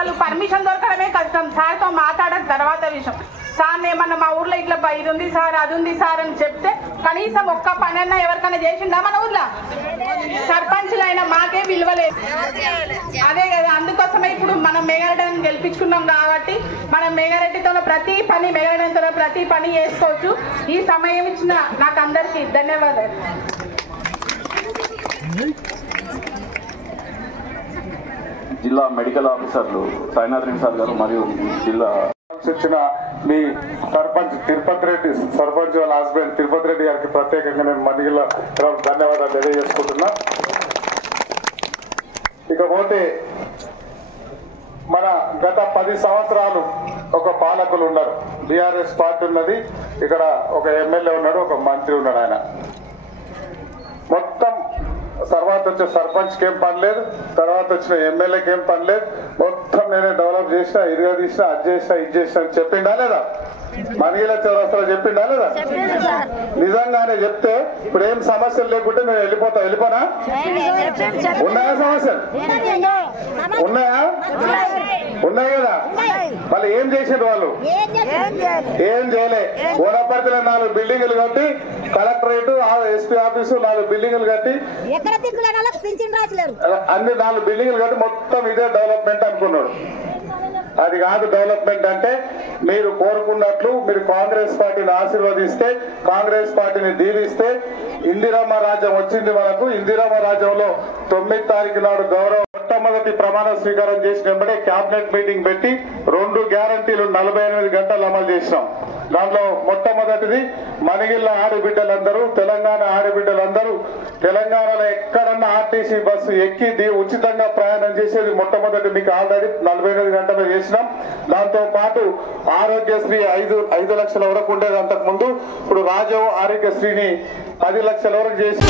అసలు పర్మిషన్ దొరకడమే కష్టం. సార్తో మాట్లాడక తర్వాత విషయం. సార్ ఏమన్నా మా ఊర్లో ఇట్లా ఇది ఉంది సార్, అది ఉంది సార్ అని చెప్తే కనీసం ఒక్క పని అన్నా ఎవరికైనా చేసిందా మన ఊర్లో? సర్పంచులైనా మాకే విలువలేదు. అదే కదా, అందుకోసమే ఇప్పుడు మనం మేఘారెడ్డిని గెలిపించుకున్నాం కాబట్టి మనం మేఘారెడ్డితో ప్రతి పని చేసుకోవచ్చు. ఈ సమయం ఇచ్చిన నాకు అందరికీ ధన్యవాదాలు. జిల్లా మెడికల్ ఆఫీసర్లు సాయినాథ్ రెడ్డి సార్ గారు మరియు జిల్లా ఇచ్చిన మీ సర్పంచ్ తిరుపతి రెడ్డి, సర్పంచ్ వాళ్ళ హస్బెండ్ తిరుపతి రెడ్డి గారికి ప్రత్యేకంగా నేను మధ్యలో ధన్యవాదాలు తెలియజేసుకుంటున్నా. ఇకపోతే మన గత 10 సంవత్సరాలు ఒక పాలకులు ఉన్నారు. టీఆర్ఎస్ పార్టీ ఉన్నది, ఇక్కడ ఒక ఎమ్మెల్యే ఉన్నాడు, ఒక మంత్రి ఉన్నాడు. ఆయన మొత్తం తర్వాత వచ్చిన సర్పంచ్కి ఏం పని లేదు, తర్వాత వచ్చిన ఎమ్మెల్యేకి ఏం పని లేదు, మొత్తం నేనే డెవలప్ చేసినా, ఇదిగా తీసినా, అది చేసినా, ఇది చేసినా అని చెప్పిండా లేదా? మనీల చౌరస్తాలో చెప్పిండా లేదా? నిజంగానే చెప్తే ఇప్పుడు ఏం సమస్యలు లేకుంటే నేను వెళ్ళిపోనా? ఉన్నాయా సమస్యలు? ఉన్నాయి కదా. మళ్ళీ ఏం చేసారు వాళ్ళు? ఏం చేయలే. గోడపర్తిలో 4 బిల్డింగులు కట్టి, కలెక్టరేట్, ఎస్పీ ఆఫీసు 4 బిల్డింగులు కట్టి, అన్ని 4 బిల్డింగులు కట్టి మొత్తం ఇదే డెవలప్మెంట్ అనుకున్నాడు. అది కాదు డెవలప్మెంట్ అంటే. మీరు కోరుకున్నట్లు మీరు కాంగ్రెస్ పార్టీని ఆశీర్వదిస్తే, కాంగ్రెస్ పార్టీని దీవిస్తే, ఇందిరమ్మ రాజ్యం వచ్చింది మనకు. ఇందిరమ్మ రాజ్యంలో 9వ తారీఖు నాడు మొట్టమొదటి ప్రమాణ స్వీకారం చేసిన వెంబడే క్యాబినెట్ మీటింగ్ పెట్టి 2 గ్యారంటీలు 48 గంటలు అమలు చేసినాం. దాంట్లో మొట్టమొదటిది మణిగిళ్ళ ఆడబిడ్డలందరూ, తెలంగాణ ఆడబిడ్డలందరూ తెలంగాణలో ఎక్కడన్నా ఆర్టీసీ బస్సు ఎక్కి ఉచితంగా ప్రయాణం చేసేది మొట్టమొదటి మీకు ఆల్రెడీ 48 గంటలు చేసినాం. దాంతో పాటు ఆరోగ్యశ్రీ 5 లక్షల వరకు ఉండేది అంతకు ముందు. ఇప్పుడు రాజీవ్ ఆరోగ్యశ్రీని 10 లక్షల వరకు చేసి